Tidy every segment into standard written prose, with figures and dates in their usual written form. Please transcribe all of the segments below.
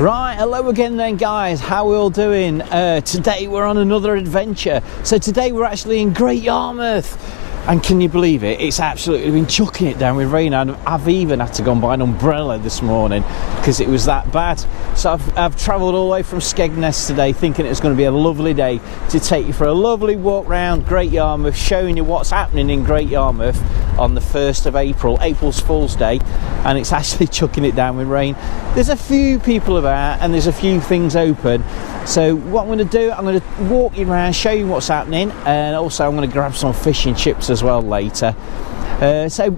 Right, hello again then guys, how are we all doing? Today we're on another adventure. So today we're actually in Great Yarmouth. And can you believe it? It's absolutely been chucking it down with rain. I've even had to go and buy an umbrella this morning because it was that bad. So I've travelled all the way from Skegness today thinking it was going to be a lovely day to take you for a lovely walk round Great Yarmouth, showing you what's happening in Great Yarmouth on the 1st of April, April's Fool's Day, and it's actually chucking it down with rain. There's a few people about and there's a few things open. So what I'm going to do, I'm going to walk you around, show you what's happening, and also I'm going to grab some fish and chips as well later. So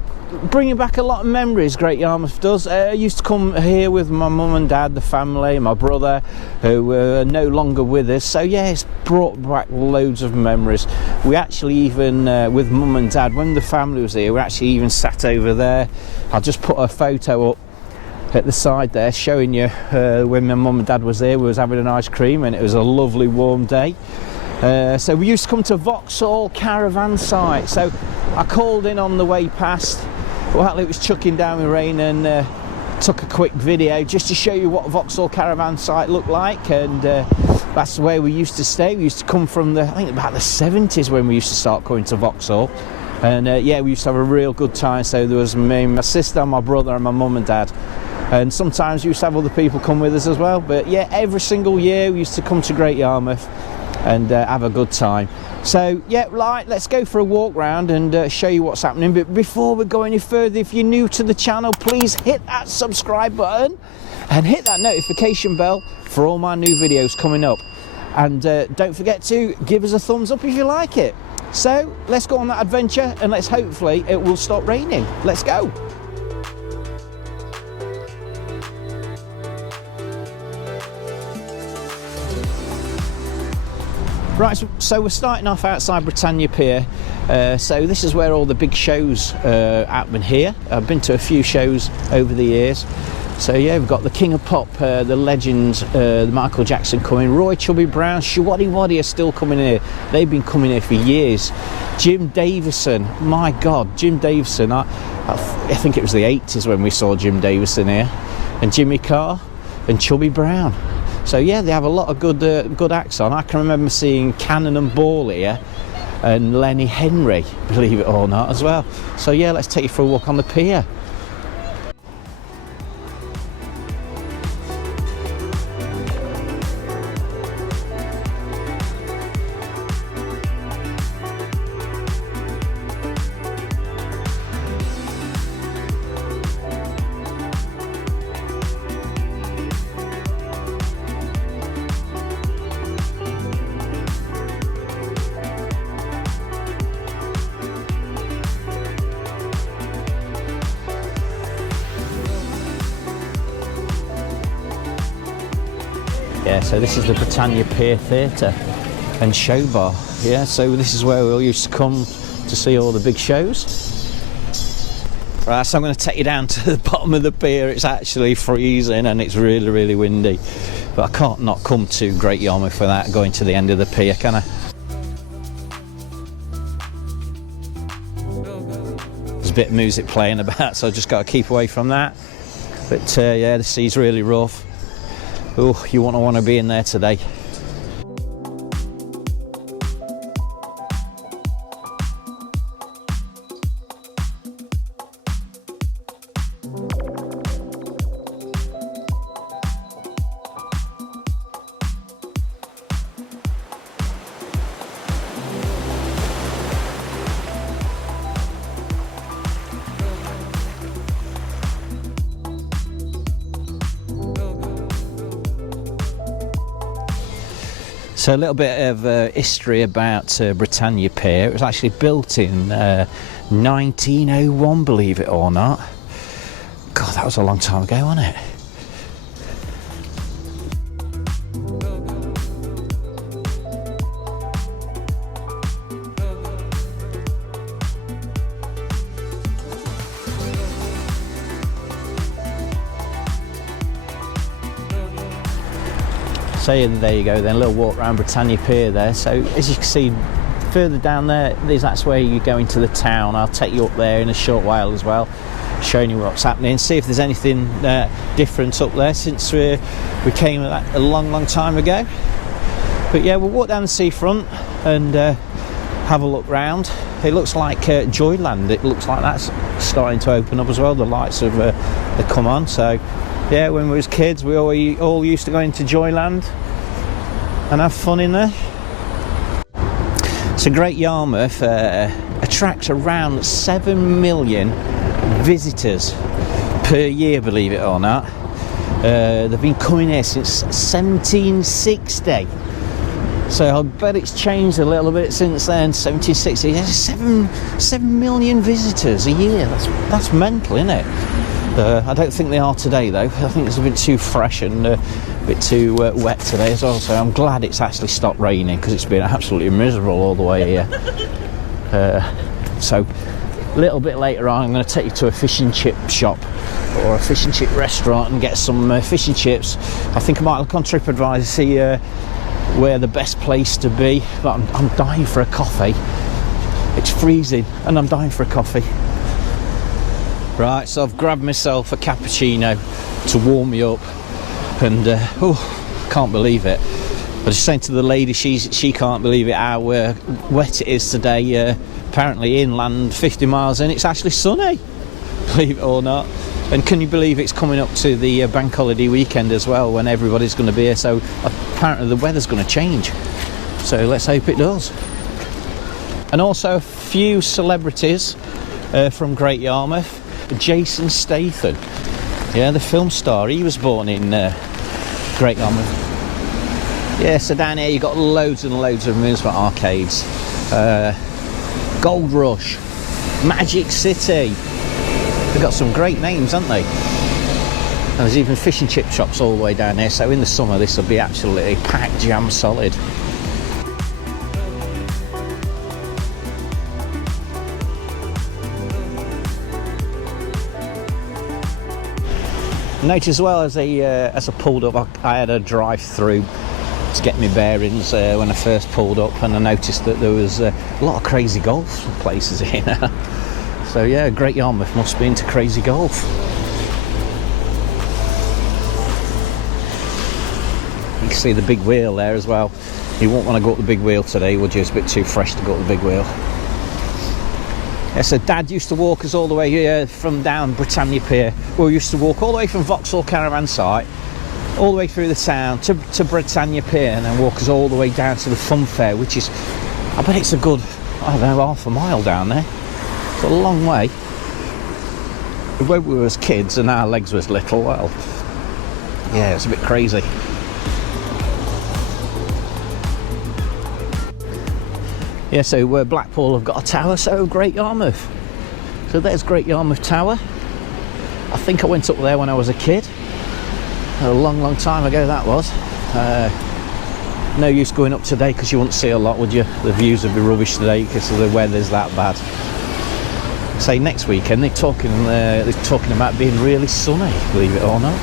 bringing back a lot of memories, Great Yarmouth does. I used to come here with my mum and dad, the family, my brother, who are no longer with us. So yeah, it's brought back loads of memories. We actually even, with mum and dad, when the family was here, we actually even sat over there. I'll just put a photo up at the side there showing you when my mum and dad was there. We was having an ice cream and it was a lovely warm day. So we used to come to Vauxhall caravan site, so I called in on the way past while it was chucking down with rain and took a quick video just to show you what Vauxhall caravan site looked like. And that's where we used to stay. We used to come from I think about the 70s when we used to start going to Vauxhall. And yeah, we used to have a real good time. So there was me, my sister, my brother and my mum and dad. And sometimes we used to have other people come with us as well. But yeah, every single year we used to come to Great Yarmouth and have a good time. So yeah, right, let's go for a walk round and show you what's happening. But before we go any further, if you're new to the channel, please hit that subscribe button and hit that notification bell for all my new videos coming up. And don't forget to give us a thumbs up if you like it. So let's go on that adventure and let's hopefully it will stop raining. Let's go. Right, so we're starting off outside Britannia Pier. So this is where all the big shows happen here. I've been to a few shows over the years. So yeah, we've got the King of Pop, the legend, the Michael Jackson coming, Roy Chubby Brown, Shawaddy Waddy are still coming here. They've been coming here for years. Jim Davison, my God, Jim Davison. I think it was the 80s when we saw Jim Davison here, and Jimmy Carr and Chubby Brown. So yeah, they have a lot of good acts on. I can remember seeing Cannon and Ball here and Lenny Henry, believe it or not, as well. So yeah, let's take you for a walk on the pier. Yeah, so this is the Britannia Pier Theatre and Show Bar. Yeah, so this is where we all used to come to see all the big shows. Right, so I'm going to take you down to the bottom of the pier. It's actually freezing and it's really, really windy. But I can't not come to Great Yarmouth without going to the end of the pier, can I? There's a bit of music playing about, so I've just got to keep away from that. But yeah, the sea's really rough. Oh, you won't want to be in there today. So a little bit of history about Britannia Pier. It was actually built in 1901, believe it or not. God, that was a long time ago, wasn't it? So there you go then, a little walk around Britannia Pier there. So as you can see further down there, that's where you go into the town. I'll take you up there in a short while as well. showing you what's happening, see if there's anything different up there since we came a long time ago. But yeah, we'll walk down the seafront and have a look round. It looks like Joyland, it looks like that's starting to open up as well. The lights have come on. So yeah, when we was kids, we all used to go into Joyland and have fun in there. So Great Yarmouth attracts around 7 million visitors per year, believe it or not. They've been coming here since 1760. So I bet it's changed a little bit since then. 1760, yeah, 7 million visitors a year. That's mental, isn't it? I don't think they are today though. I think it's a bit too fresh and a bit too wet today as well. So I'm glad it's actually stopped raining, because it's been absolutely miserable all the way here. So a little bit later on, I'm going to take you to a fish and chip shop or a fish and chip restaurant and get some fish and chips. I think I might look on TripAdvisor to see where the best place to be. But I'm dying for a coffee. It's freezing and I'm dying for a coffee. Right, so I've grabbed myself a cappuccino to warm me up, and can't believe it. I was saying to the lady, she can't believe it how wet it is today. Apparently inland, 50 miles in, it's actually sunny, believe it or not. And can you believe it's coming up to the bank holiday weekend as well, when everybody's going to be here. So apparently the weather's going to change, so let's hope it does. And also a few celebrities from Great Yarmouth. Jason Statham, yeah, the film star, he was born in Great Yarmouth. Yeah, so down here you've got loads and loads of amusement arcades. Gold Rush, Magic City. They've got some great names, haven't they? And there's even fish and chip shops all the way down here, so in the summer this will be absolutely packed, jam solid. Notice as well, as I pulled up, I had a drive through to get my bearings when I first pulled up, and I noticed that there was a lot of crazy golf places here. So yeah, Great Yarmouth must be into crazy golf. You can see the big wheel there as well. You won't want to go up the big wheel today, would you? It's a bit too fresh to go up the big wheel. Yeah, so Dad used to walk us all the way here from down Britannia Pier. We used to walk all the way from Vauxhall caravan site, all the way through the town to Britannia Pier, and then walk us all the way down to the fun fair, which is, I bet it's a good, I don't know, half a mile down there. It's a long way. When we were as kids and our legs was little, well, yeah, it's a bit crazy. Yeah, so Blackpool have got a tower, so Great Yarmouth. So there's Great Yarmouth Tower. I think I went up there when I was a kid. A long time ago that was. No use going up today because you wouldn't see a lot, would you? The views would be rubbish today because the weather's that bad. Say next weekend they're talking about being really sunny, believe it or not.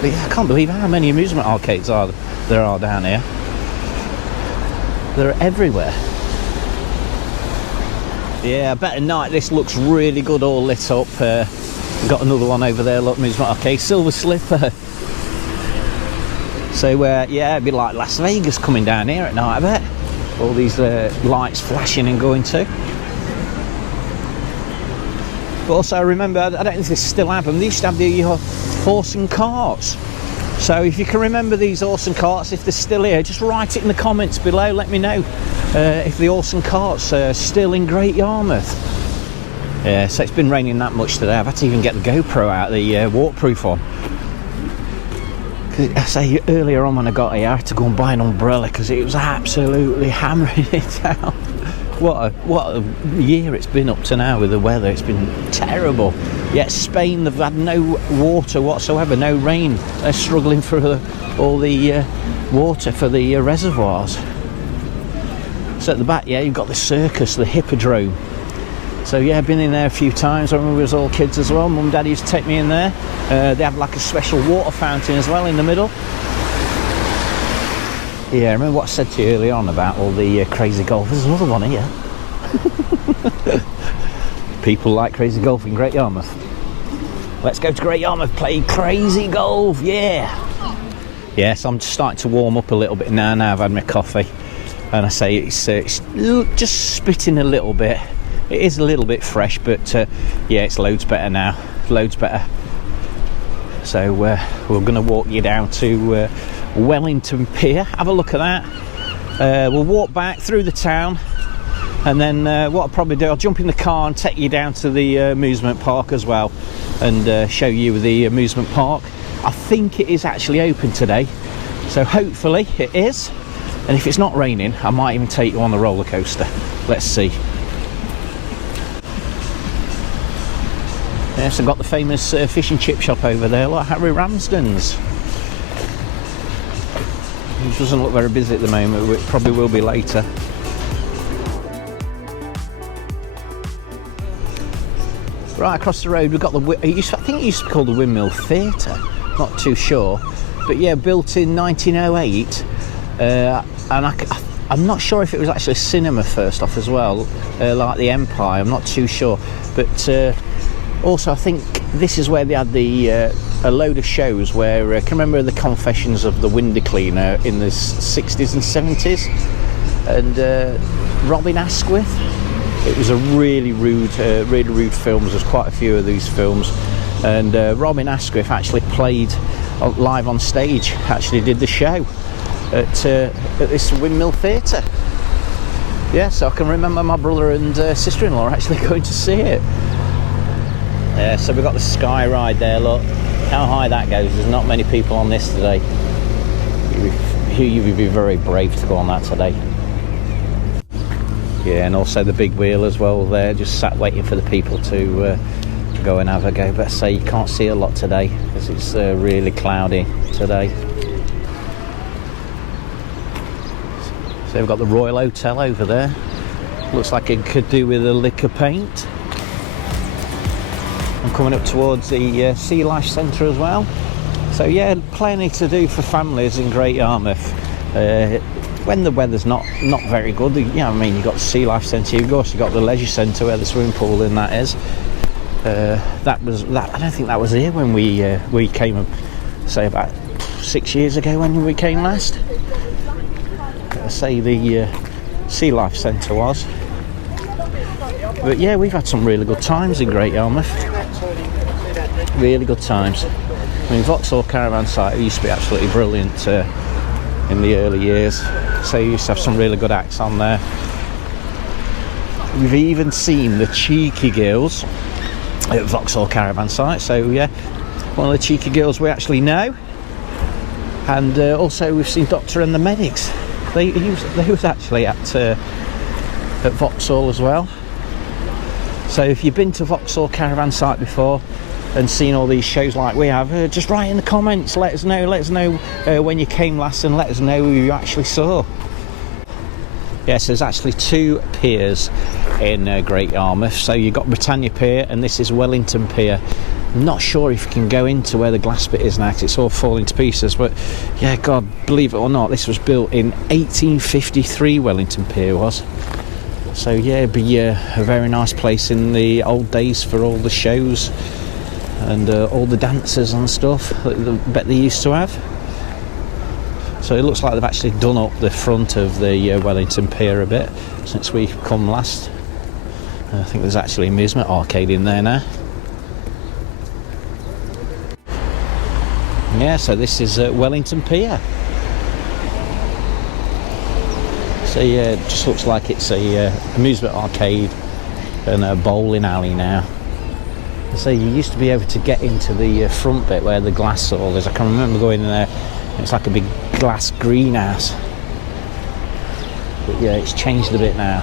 But yeah, I can't believe how many amusement arcades there are down here. They're everywhere. Yeah, I bet at night this looks really good, all lit up. Got another one over there, look, amusement arcade, Silver Slipper. So yeah, it'd be like Las Vegas coming down here at night, I bet. All these lights flashing and going to. But also I remember, I don't know if this still happen, they used to have the horse and carts. So if you can remember these horse and carts, if they're still here, just write it in the comments below, let me know if the horse and carts are still in Great Yarmouth. Yeah, so it's been raining that much today, I've had to even get the GoPro out, the waterproof one. I say earlier on when I got here, I had to go and buy an umbrella because it was absolutely hammering it down. What a year it's been up to now with the weather, it's been terrible. Yet Spain, they've had no water whatsoever, no rain. They're struggling for all the water for the reservoirs. So at the back, yeah, you've got the circus, the hippodrome. So yeah, I've been in there a few times. I remember we was all kids as well. Mum and Dad used to take me in there. They have like a special water fountain as well in the middle. Yeah, I remember what I said to you earlier on about all the crazy golf. There's another one here. People like crazy golf in Great Yarmouth. Let's go to Great Yarmouth, play crazy golf, yeah! Yes, I'm just starting to warm up a little bit now. I've had my coffee. And I say it's just spitting a little bit. It is a little bit fresh, but yeah, it's loads better now. Loads better. So we're going to walk you down to Wellington Pier. Have a look at that. We'll walk back through the town. And then what I'll probably do, I'll jump in the car and take you down to the amusement park as well, and show you the amusement park. I think it is actually open today, so hopefully it is. And if it's not raining, I might even take you on the roller coaster. Let's see. Yes, I've got the famous fish and chip shop over there, like Harry Ramsden's. It doesn't look very busy at the moment, but it probably will be later. Right across the road we've got I think it used to be called the Windmill Theatre, not too sure, but yeah, built in 1908, and I'm not sure if it was actually a cinema first off as well, like the Empire, I'm not too sure, but also I think this is where they had a load of shows where, can you remember the Confessions of the Window Cleaner in the 60s and 70s, and Robin Asquith. It was a really rude film. There's quite a few of these films, and Robin Asquith actually played live on stage. Actually, did the show at this Windmill Theatre. Yeah, so I can remember my brother and sister-in-law actually going to see it. Yeah, so we've got the Sky Ride there. Look how high that goes. There's not many people on this today. You would be very brave to go on that today. Yeah, and also the big wheel as well there, just sat waiting for the people to go and have a go. But say you can't see a lot today because it's really cloudy today. So we've got the Royal Hotel over there. Looks like it could do with a lick of paint. I'm coming up towards the Sea Life Centre as well. So yeah, plenty to do for families in Great Yarmouth. When the weather's not very good, you know, I mean, you've got the Sea Life Centre, you've also got the Leisure Centre where the swimming pool in that is. I don't think that was here when we came, say about 6 years ago when we came last. I say the Sea Life Centre was. But yeah, we've had some really good times in Great Yarmouth. Really good times. I mean, Vauxhall caravan site used to be absolutely brilliant in the early years. So you used to have some really good acts on there. We've even seen the Cheeky Girls at Vauxhall caravan site. So yeah, one of the Cheeky Girls we actually know. And also we've seen Doctor and the Medics. They was actually at Vauxhall as well. So if you've been to Vauxhall caravan site before and seen all these shows like we have, just write in the comments, let us know when you came last, and let us know who you actually saw. Yes, there's actually two piers in Great Yarmouth. So you've got Britannia Pier and this is Wellington Pier. I'm not sure if you can go into where the glass bit is now because it's all falling to pieces, but yeah, God, believe it or not, this was built in 1853, Wellington Pier was. So yeah, it'd be a very nice place in the old days for all the shows and all the dancers and stuff that I bet they used to have. So it looks like they've actually done up the front of the Wellington Pier a bit since we've come last. I think there's actually an amusement arcade in there now. Yeah, so this is Wellington Pier. So yeah, it just looks like it's a amusement arcade and a bowling alley now. So you used to be able to get into the front bit where the glass all is. I can remember going in there. It's like a big glass greenhouse. But yeah, it's changed a bit now.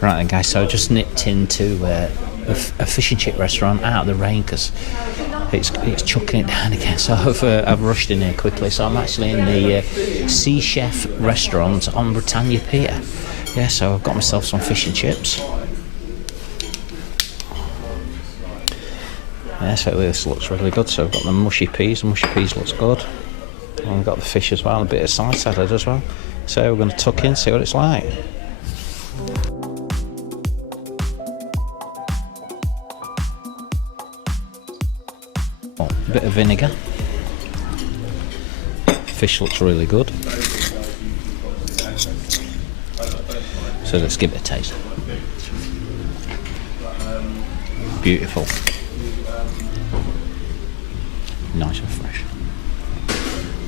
Right then guys, so I just nipped into a fish and chip restaurant out of the rain because it's chucking it down again, so I've rushed in here quickly. So I'm actually in the Sea Chef restaurant on Britannia Pier. Yeah, so I've got myself some fish and chips. Yeah, so this looks really good. So I've got the mushy peas. The mushy peas looks good. And I've got the fish as well, and a bit of side salad as well. So we're going to tuck in, see what it's like. Oh, a bit of vinegar. Fish looks really good. So let's give it a taste. Beautiful. Nice and fresh.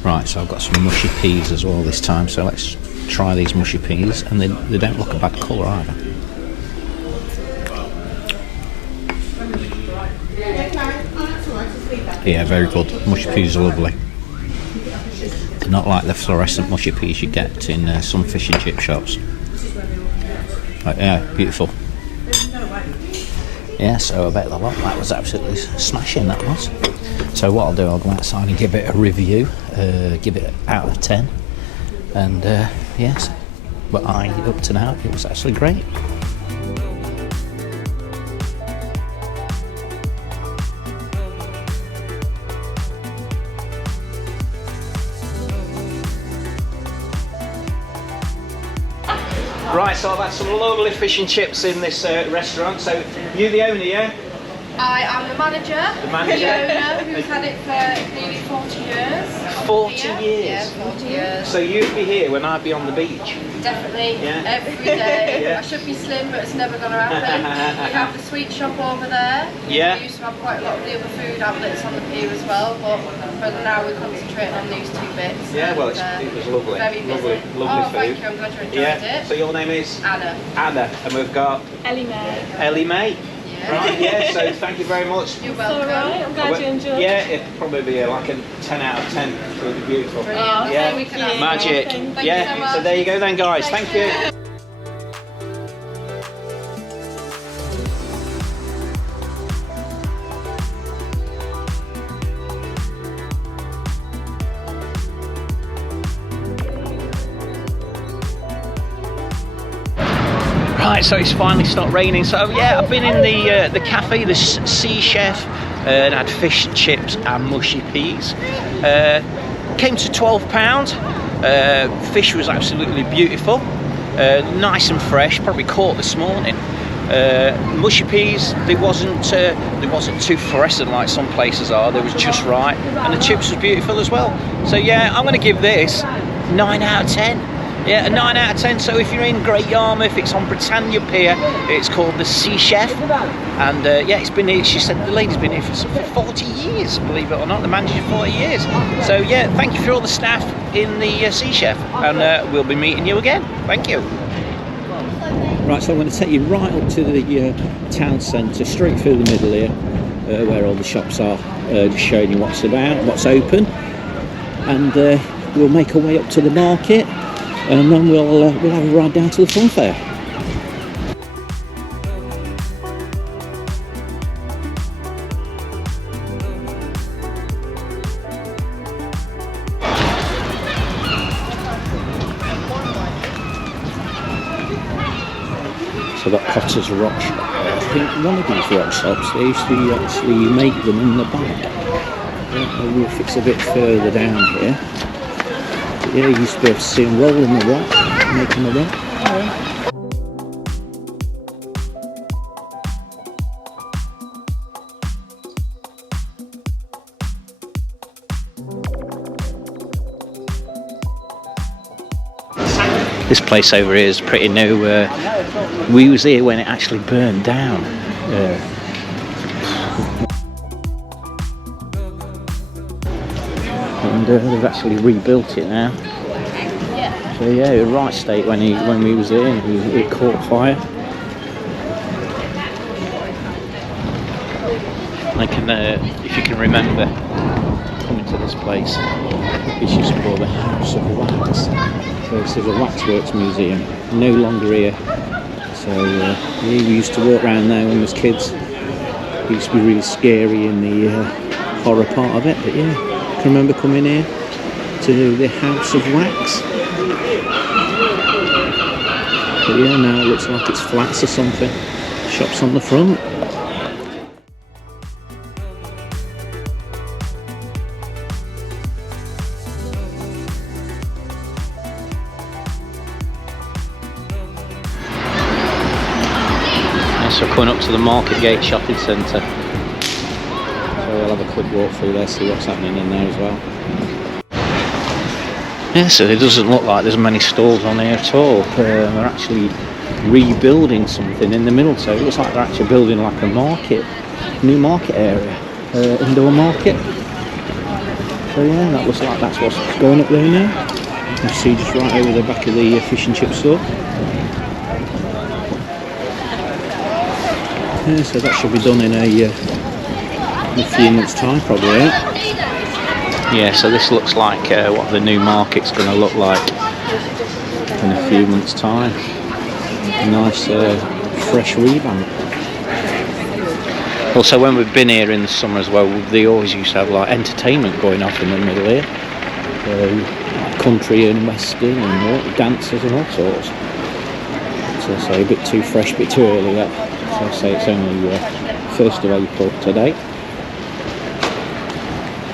Right, so I've got some mushy peas as well this time, so let's try these mushy peas, and they don't look a bad colour either. Yeah, very good. Mushy peas are lovely. They're not like the fluorescent mushy peas you get in some fish and chip shops. Yeah, beautiful. Yeah, so I bet the lot, that was absolutely smashing, that was. So what I'll do, I'll go outside and give it a review, give it out of 10, and yes, but up to now, it was actually great. Right, so I've had some lovely fish and chips in this restaurant. So you the owner, yeah? I am the manager. The manager. The owner, who's had it for nearly 40 years. 40 here. years? Yeah, 40 years. So you'd be here when I'd be on the beach? Definitely, yeah. Every day. Yeah. I should be slim, but it's never going to happen. We have the sweet shop over there. Yeah. We used to have quite a lot of the other food outlets on the pier as well, but for now we're concentrating on these two bits. Yeah, well, and, it was lovely. Very busy. Lovely food. Thank you, I'm glad you enjoyed yeah. it. So your name is? Anna. Anna, and we've got? Ellie May. Ellie May. Yeah. Right, yeah, so thank you very much. You're welcome. Alright, I'm glad you enjoyed it. Yeah, it'd probably be like a 10 out of 10. It's really beautiful. Brilliant. Yeah, We can have magic. Thank Yeah, you so much. there you go then, guys. Thank you. Right, so it's finally stopped raining. So yeah, I've been in the cafe, the Sea Chef, and had fish and chips and mushy peas. Came to £12. Fish was absolutely beautiful, nice and fresh. Probably caught this morning. Mushy peas, they wasn't too fluorescent like some places are. They was just right, and the chips was beautiful as well. So yeah, I'm going to give this 9 out of 10. Yeah, a 9 out of 10. So if you're in Great Yarmouth, it's on Britannia Pier. It's called the Sea Chef, and yeah, it's been here. She said the lady's been here for 40 years, believe it or not. The manager 40 years. So yeah, thank you for all the staff in the Sea Chef, and we'll be meeting you again. Thank you. Right, so I'm going to take you right up to the town centre, straight through the middle here, where all the shops are. Just showing you what's about, what's open, and we'll make our way up to the market. And then we'll have a ride down to the fun fair. So that Potter's Rock shop. I think one of these rock shops, they used to actually make them in the bag. We'll fix a bit further down here. Yeah, you used to be able to see them rolling the rock, making the rock. This place over here is pretty new. We was here when it actually burned down. And they've actually rebuilt it now. So yeah, it was right state when we was there, and it caught fire. I can, if you can remember, coming to this place, it's used to be called the House of Wax. So this is a waxworks museum, no longer here. So yeah, we used to walk around there when we was kids. It used to be really scary in the horror part of it, but yeah, I can remember coming here to do the House of Wax. But yeah, now it looks like it's flats or something. Shops on the front. So we're coming up to the Marketgate Shopping Centre. So we'll have a quick walk through there, see what's happening in there as well. Yeah, so it doesn't look like there's many stalls on here at all. They're actually rebuilding something in the middle, so it looks like they're actually building like a market, new market area, indoor market. So yeah, that looks like that's what's going up there now. You see just right over the back of the fish and chip store. Yeah, so that should be done in a few months' time, probably. Yeah, so this looks like what the new market's going to look like in a few months' time. A nice fresh revamp. Also, when we've been here in the summer as well, they always used to have like entertainment going off in the middle here, country and western and dancers and all sorts. So I say a bit too fresh, a bit too early. That. So I say it's only 1st of April today.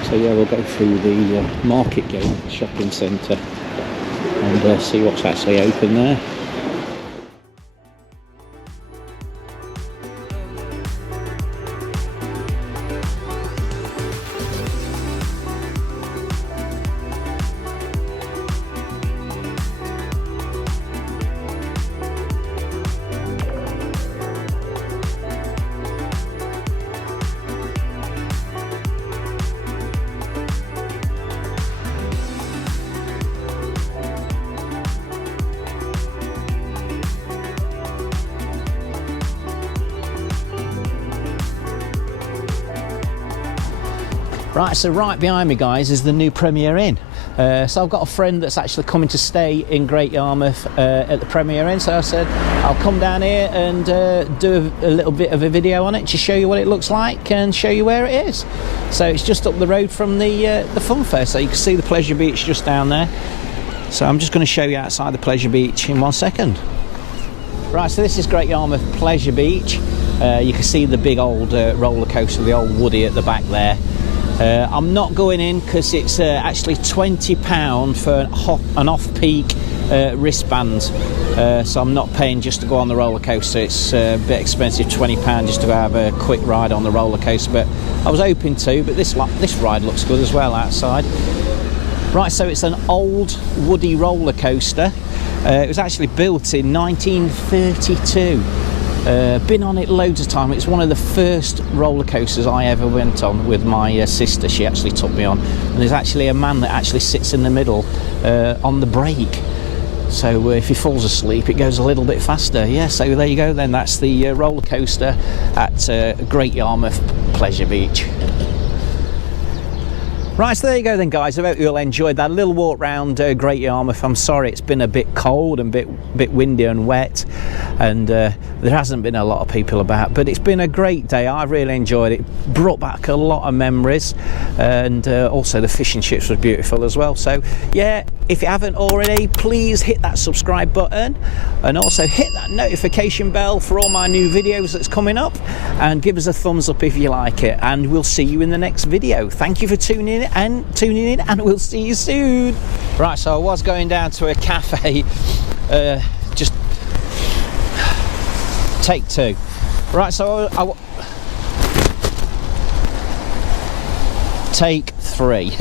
So yeah, we'll go through the Marketgate Shopping Centre and see what's actually open there. Right, so right behind me, guys, is the new Premier Inn. So I've got a friend that's actually coming to stay in Great Yarmouth at the Premier Inn, so I said I'll come down here and do a little bit of a video on it to show you what it looks like and show you where it is. So it's just up the road from the fun fair, so you can see the pleasure beach just down there. So I'm just going to show you outside the pleasure beach in 1 second. Right, so this is Great Yarmouth Pleasure Beach. You can see the big old roller coaster, the old Woody at the back there. I'm not going in because it's actually £20 for an off-peak wristband, so I'm not paying just to go on the roller coaster. It's a bit expensive, £20 just to have a quick ride on the roller coaster, but I was hoping to. But this ride looks good as well outside. Right, so it's an old Woody roller coaster. It was actually built in 1932. Been on it loads of time. It's one of the first roller coasters I ever went on with my sister. She actually took me on, and there's actually a man that actually sits in the middle on the brake, so if he falls asleep it goes a little bit faster. Yeah, so there you go then, that's the roller coaster at Great Yarmouth Pleasure Beach. Right, so there you go then, guys. I hope you all enjoyed that little walk round Great Yarmouth. I'm sorry it's been a bit cold and bit windy and wet, and there hasn't been a lot of people about, but it's been a great day. I really enjoyed it. Brought back a lot of memories, and also the fish and chips was beautiful as well. So yeah, if you haven't already, please hit that subscribe button and also hit that notification bell for all my new videos that's coming up, and give us a thumbs up if you like it, and we'll see you in the next video. Thank you for tuning in, and we'll see you soon. Right, so I was going down to a cafe, just take two. Right, so take three.